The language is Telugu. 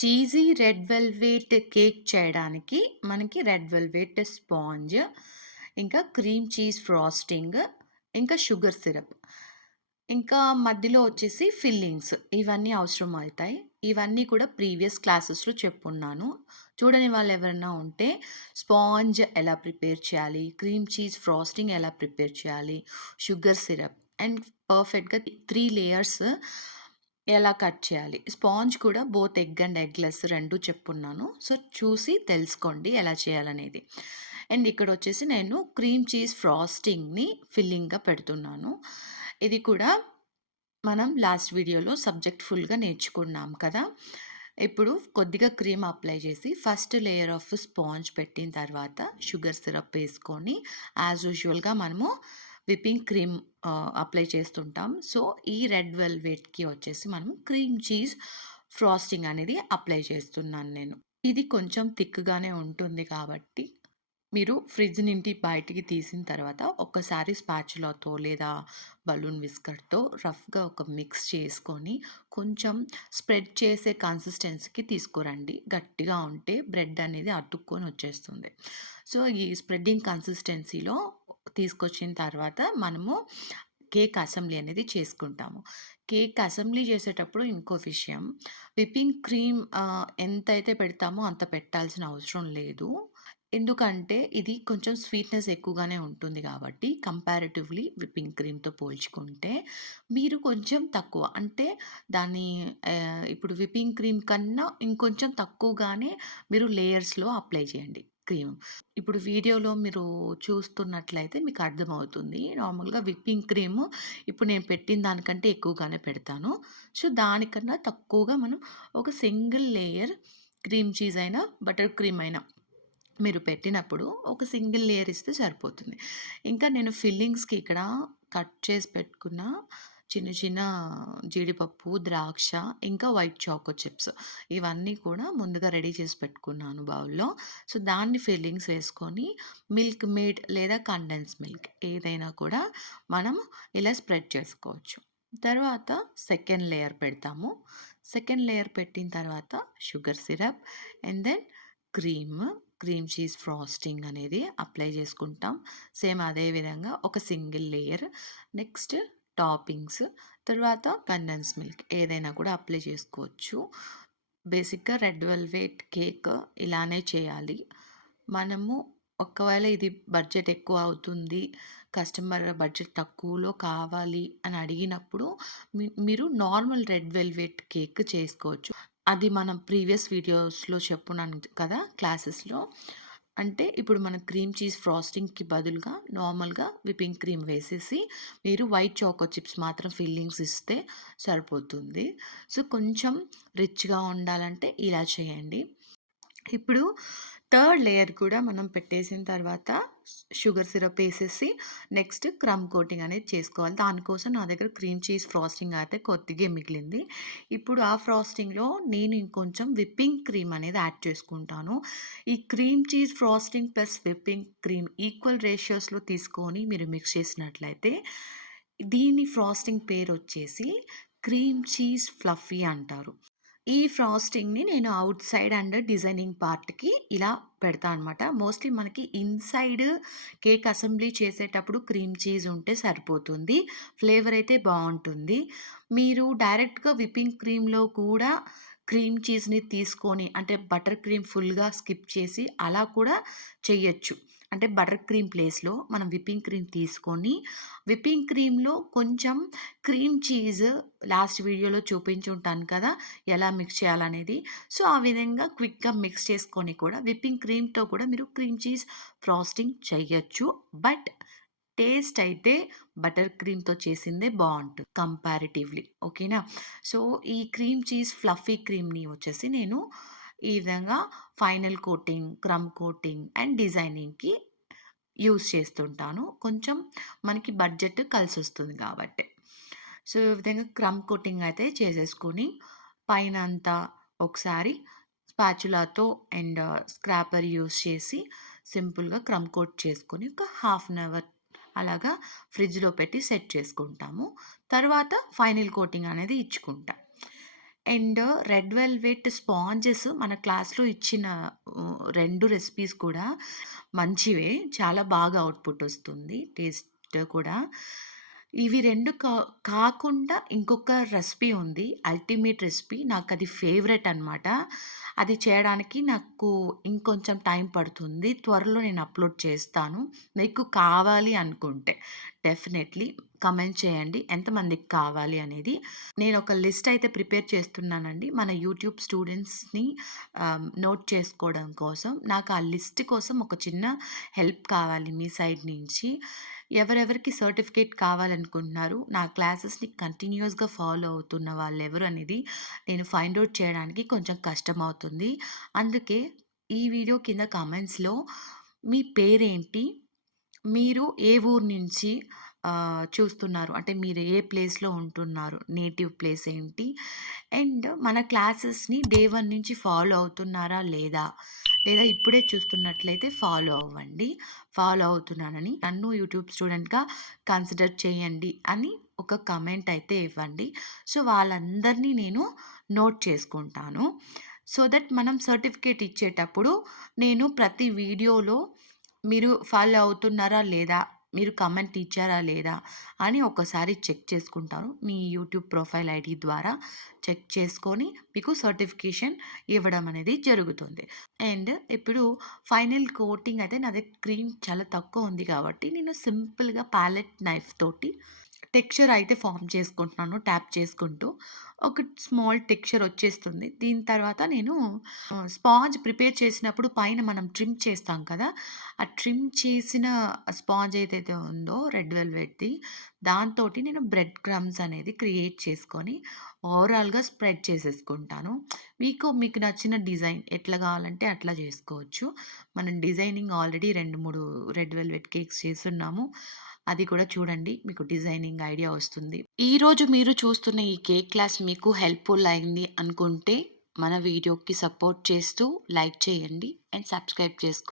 చీజీ రెడ్ వెల్వెట్ కేక్ చేయడానికి మనకి రెడ్ వెల్వెట్ స్పాంజ్, ఇంకా క్రీమ్ చీజ్ ఫ్రాస్టింగ్, ఇంకా షుగర్ సిరప్, ఇంకా మధ్యలో వచ్చేసి ఫిల్లింగ్స్ ఇవన్నీ అవసరం అవుతాయి. ఇవన్నీ కూడా ప్రీవియస్ క్లాసెస్‌లో చెప్పున్నాను. చూడని వాళ్ళు ఎవరైనా ఉంటే స్పాంజ్ ఎలా ప్రిపేర్ చేయాలి, క్రీమ్ చీజ్ ఫ్రాస్టింగ్ ఎలా ప్రిపేర్ చేయాలి, షుగర్ సిరప్ అండ్ పర్ఫెక్ట్‌గా 3 లేయర్స్ ఎలా కట్ చేయాలి. స్పాంజ్ కూడా బోత్ ఎగ్ అండ్ ఎగ్‌లెస్ 2 చెప్పున్నాను. సో, చూసి తెలుసుకోండి ఎలా చేయాలనేది. అండ్ ఇక్కడొచ్చేసి నేను క్రీమ్ చీజ్ ఫ్రాస్టింగ్‌ని ఫిల్లింగ్‌గా పెడుతున్నాను. ఇది కూడా మనం లాస్ట్ వీడియోలో సబ్జెక్ట్ ఫుల్‌గా నేర్చుకున్నాం కదా! ఇప్పుడు కొద్దిగా క్రీమ్ అప్లై చేసి ఫస్ట్ లేయర్ ఆఫ్ స్పాంజ్ పెట్టిన తర్వాత షుగర్ సిరప్ వేసుకొని యాజ్ యూజువల్‌గా మనము విప్పింగ్ క్రీమ్ అప్లై చేస్తుంటాం. సో, ఈ రెడ్ వెల్వెట్‌కి వచ్చేసి మనం క్రీమ్ చీజ్ ఫ్రాస్టింగ్ అనేది అప్లై చేస్తున్నాను నేను. ఇది కొంచెం థిక్‌గానే ఉంటుంది కాబట్టి మీరు ఫ్రిడ్జ్ నుండి బయటికి తీసిన తర్వాత ఒక్కసారి స్పాచులాతో లేదా బలూన్ విస్కర్‌తో రఫ్‌గా ఒక మిక్స్ చేసుకొని కొంచెం స్ప్రెడ్ చేసే కన్సిస్టెన్సీకి తీసుకురండి. గట్టిగా ఉంటే బ్రెడ్ అనేది అతుక్కొని వచ్చేస్తుంది. సో, ఈ స్ప్రెడ్డింగ్ కన్సిస్టెన్సీలో తీసుకొచ్చిన తర్వాత మనము కేక్ అసెంబ్లీ అనేది చేసుకుంటాము. కేక్ అసెంబ్లీ చేసేటప్పుడు ఇంకో విషయం విప్పింగ్ క్రీమ్ ఎంతైతే పెడతామో అంత పెట్టాల్సిన అవసరం లేదు. ఎందుకంటే ఇది కొంచెం స్వీట్‌నెస్ ఎక్కువగానే ఉంటుంది గాబట్టి, కంపారిటివ్‌లీ విప్పింగ్ క్రీమ్‌తో పోల్చుకుంటే, మీరు కొంచెం తక్కువ అంటే దాన్ని ఇప్పుడు విప్పింగ్ క్రీమ్ కన్నా ఇంకొంచెం తక్కువగానే మీరు లేయర్స్‌లో అప్లై చేయండి క్రీమ్. ఇప్పుడు వీడియోలో మీరు చూస్తున్నట్లయితే మీకు అర్థమవుతుంది. నార్మల్‌గా విప్పింగ్ క్రీము ఇప్పుడు నేను పెట్టిన దానికంటే ఎక్కువగానే పెడతాను. సో, దానికన్నా తక్కువగా మనం ఒక సింగిల్ లేయర్ క్రీమ్ చీజ్ అయినా, బటర్ క్రీమ్ అయినా మీరు పెట్టినప్పుడు ఒక సింగిల్ లేయర్ ఇస్తే సరిపోతుంది. ఇంకా నేను ఫిల్లింగ్స్‌కి ఇక్కడ కట్ చేసి పెట్టుకున్న చిన్న చిన్న జీడిపప్పు, ద్రాక్ష, ఇంకా వైట్ చాకో చిప్స్ ఇవన్నీ కూడా ముందుగా రెడీ చేసి పెట్టుకున్నాను బౌల్‌లో. సో, దాన్ని ఫిల్లింగ్స్ వేసుకొని మిల్క్ మేడ్ లేదా కండెన్స్ మిల్క్ ఏదైనా కూడా మనం ఇలా స్ప్రెడ్ చేసుకోవచ్చు. తర్వాత సెకండ్ లేయర్ పెడతాము. సెకండ్ లేయర్ పెట్టిన తర్వాత sugar syrup and then cream cream cheese frosting అనేది అప్లై చేసుకుంటాం. సేమ్ అదే విధంగా ఒక సింగిల్ లేయర్. నెక్స్ట్ టాపింగ్స్, తర్వాత కండెన్స్ మిల్క్ ఏదైనా కూడా అప్లై చేసుకోవచ్చు. బేసిక్‌గా రెడ్ వెల్వెట్ కేక్ ఇలానే చేయాలి. మనము ఒకవేళ ఇది బడ్జెట్ ఎక్కువ అవుతుంది, కస్టమర్ బడ్జెట్ తక్కువలో కావాలి అని అడిగినప్పుడు మీరు నార్మల్ రెడ్ వెల్వెట్ కేక్ చేసుకోవచ్చు. అది మనం ప్రీవియస్ వీడియోస్‌లో చెప్పున్నాను కదా! క్లాసెస్‌లో. అంటే ఇప్పుడు మనం క్రీమ్ చీజ్ ఫ్రాస్టింగ్‌కి బదులుగా నార్మల్‌గా విప్పింగ్ క్రీమ్ వేసేసి మీరు వైట్ చాకో చిప్స్ మాత్రం ఫిల్లింగ్స్ ఇస్తే సరిపోతుంది. సో, కొంచెం రిచ్‌గా ఉండాలంటే ఇలా చేయండి. ఇప్పుడు థర్డ్ లేయర్ కూడా మనం పెట్టేసిన తర్వాత షుగర్ సిరప్ ఏసేసి నెక్స్ట్ క్రమ్ కోటింగ్ అనేది చేసుకోవాలి. దానికోసం నా దగ్గర క్రీమ్ చీజ్ ఫ్రాస్టింగ్ అయితే కొద్దిగే మిగిలింది. ఇప్పుడు ఆ ఫ్రాస్టింగ్‌లో నేను ఇంకొంచెం విప్పింగ్ క్రీమ్ అనేది యాడ్ చేసుకుంటాను. ఈ cream cheese frosting plus whipping cream equal రేషియోస్‌లో తీసుకొని మీరు మిక్స్ చేసినట్లయితే దీని ఫ్రాస్టింగ్ పేరొచ్చేసి క్రీమ్ చీజ్ ఫ్లఫీ అంటారు. ఈ ఫ్రాస్టింగ్‌ని నేను ఔట్ సైడ్ అండ్ డిజైనింగ్ పార్ట్‌కి ఇలా పెడతా అనమాట. మోస్ట్‌లీ మనకి ఇన్‌సైడ్ కేక్ అసెంబ్లీ చేసేటప్పుడు క్రీమ్ చీజ్ ఉంటే సరిపోతుంది. ఫ్లేవర్ అయితే బావుంటుంది. మీరు డైరెక్ట్‌గా విప్పింగ్ క్రీమ్‌లో కూడా క్రీమ్ చీజ్‌ని తీసుకొని అంటే బటర్ క్రీమ్ ఫుల్‌గా స్కిప్ చేసి అలా కూడా చెయ్యొచ్చు. అంటే బటర్ క్రీమ్ ప్లేస్‌లో మనం విప్పింగ్ క్రీమ్ తీసుకొని, విప్పింగ్ క్రీమ్‌లో కొంచెం క్రీమ్ చీజ్ లాస్ట్ వీడియోలో చూపించుంటాను కదా! ఎలా మిక్స్ చేయాలనేది. సో, ఆ విధంగా క్విక్‌గా మిక్స్ చేసుకొని కూడా విప్పింగ్ క్రీమ్‌తో కూడా మీరు క్రీమ్ చీజ్ ఫ్రాస్టింగ్ చెయ్యొచ్చు. బట్ టేస్ట్ అయితే బటర్ క్రీమ్‌తో చేసిందే బావుంటుంది కంపారిటివ్‌లీ. ఓకేనా? సో, ఈ క్రీమ్ చీజ్ ఫ్లఫీ క్రీమ్‌ని వచ్చేసి నేను ఈ విధంగా final coating, crumb coating and డిజైనింగ్‌కి యూజ్ చేస్తుంటాను. కొంచెం మనకి బడ్జెట్ కలిసొస్తుంది కాబట్టి. సో, ఈ విధంగా క్రమ్ కోటింగ్ అయితే చేసేసుకొని పైనంతా ఒకసారి స్పాచులాతో అండ్ స్క్రాపర్ యూజ్ చేసి సింపుల్‌గా క్రమ్ కోట్ చేసుకొని ఒక హాఫ్ అన్ అవర్ అలాగా ఫ్రిడ్జ్‌లో పెట్టి సెట్ చేసుకుంటాము. తర్వాత ఫైనల్ కోటింగ్ అనేది ఇచ్చుకుంటా. అండ్ రెడ్ వెల్వెట్ స్పాంజెస్ మన క్లాస్‌లో ఇచ్చిన 2 రెసిపీస్ కూడా మంచివే. చాలా బాగా అవుట్‌పుట్ ఒస్తుంది. టేస్ట్ కూడా. ఇవి 2 కాకుండా ఇంకొక రెసిపీ ఉంది. Ultimate recipe. నాకది ఫేవరెట్ అనమాట. అది చేయడానికి నాకు ఇంకొంచెం టైం పడుతుంది. త్వరలో నేను అప్‌లోడ్ చేస్తాను. మీకు కావాలి అనుకుంటే డెఫినెట్‌లీ కామెంట్ చేయండి. ఎంతమందికి కావాలి అనేది. నేనొక లిస్ట్ అయితే ప్రిపేర్ చేస్తున్నానండి. మన యూట్యూబ్ స్టూడెంట్స్‌ని నోట్ చేసుకోవడం కోసం. నాకు ఆ లిస్ట్ కోసం ఒక చిన్న హెల్ప్ కావాలి మీ సైడ్ నుంచి. ఎవరెవరికి సర్టిఫికేట్ కావాలనుకుంటున్నారు, నా క్లాసెస్‌ని కంటిన్యూయస్‌గా ఫాలో అవుతున్న వాళ్ళెవరు అనేది నేను ఫైండ్ ఔట్ చేయడానికి కొంచెం కష్టమవుతుంది. అందుకే ఈ వీడియో కింద కామెంట్స్‌లో మీ పేరేంటి? మీరు ఏ ఊరు నుంచి చూస్తున్నారు? అంటే మీరు ఏ ప్లేస్‌లో ఉంటున్నారు? నేటివ్ ప్లేస్ ఏంటి? అండ్ మన క్లాసెస్‌ని డే 1 నుంచి ఫాలో అవుతున్నారా లేదా? లేదా ఇప్పుడే చూస్తున్నట్లయితే ఫాలో అవ్వండి. ఫాలో అవుతున్నానని నన్ను యూట్యూబ్ స్టూడెంట్‌గా కన్సిడర్ చేయండి అని ఒక కామెంట్ అయితే ఇవ్వండి. సో, వాళ్ళందరిని నేను నోట్ చేసుకుంటాను. సో దట్ మనం సర్టిఫికేట్ ఇచ్చేటప్పుడు నేను ప్రతి వీడియోలో మీరు ఫాలో అవుతున్నారా లేదా? మీరు కామెంట్ ఇచ్చారా లేదా? అని ఒకసారి చెక్ చేసుకుంటాను. మీ యూట్యూబ్ ప్రొఫైల్ ఐడీ ద్వారా చెక్ చేసుకొని మీకు సర్టిఫికేషన్ ఇవ్వడం అనేది జరుగుతుంది. అండ్ ఇప్పుడు ఫైనల్ కోటింగ్ అయితే నా దగ్గర క్రీమ్ చాలా తక్కువ ఉంది కాబట్టి నేను సింపుల్‌గా పాలెట్ నైఫ్ తోటి టెక్స్చర్ అయితే ఫార్మ్ చేసుకుంటున్నాను ట్యాప్ చేసుకుంటూ. ఒక స్మాల్ టెక్స్చర్ వచ్చేస్తుంది. దీని తర్వాత నేను స్పాంజ్ ప్రిపేర్ చేసినప్పుడు పైన మనం ట్రిమ్ చేస్తాం కదా! ఆ ట్రిమ్ చేసిన స్పాంజ్ ఏదైతే ఉందో రెడ్ వెల్వెట్‌ది దాంతోటి నేను బ్రెడ్ క్రమ్స్ అనేది క్రియేట్ చేసుకొని ఓవరాల్‌గా స్ప్రెడ్ చేసేసుకుంటాను. మీకు నచ్చిన డిజైన్ ఎట్లా కావాలంటే అట్లా చేసుకోవచ్చు. మనం designing already 2, 3 red velvet cakes చేసున్నాము. అది కూడా చూడండి. మీకు డిజైనింగ్ ఐడియా వస్తుంది. ఈరోజు మీరు చూస్తున్న ఈ కేక్ క్లాస్ మీకు హెల్ప్‌ఫుల్ అయింది అనుకుంటే మన వీడియోకి సపోర్ట్ చేస్తూ లైక్ చేయండి అండ్ సబ్స్క్రైబ్ చేసుకోండి.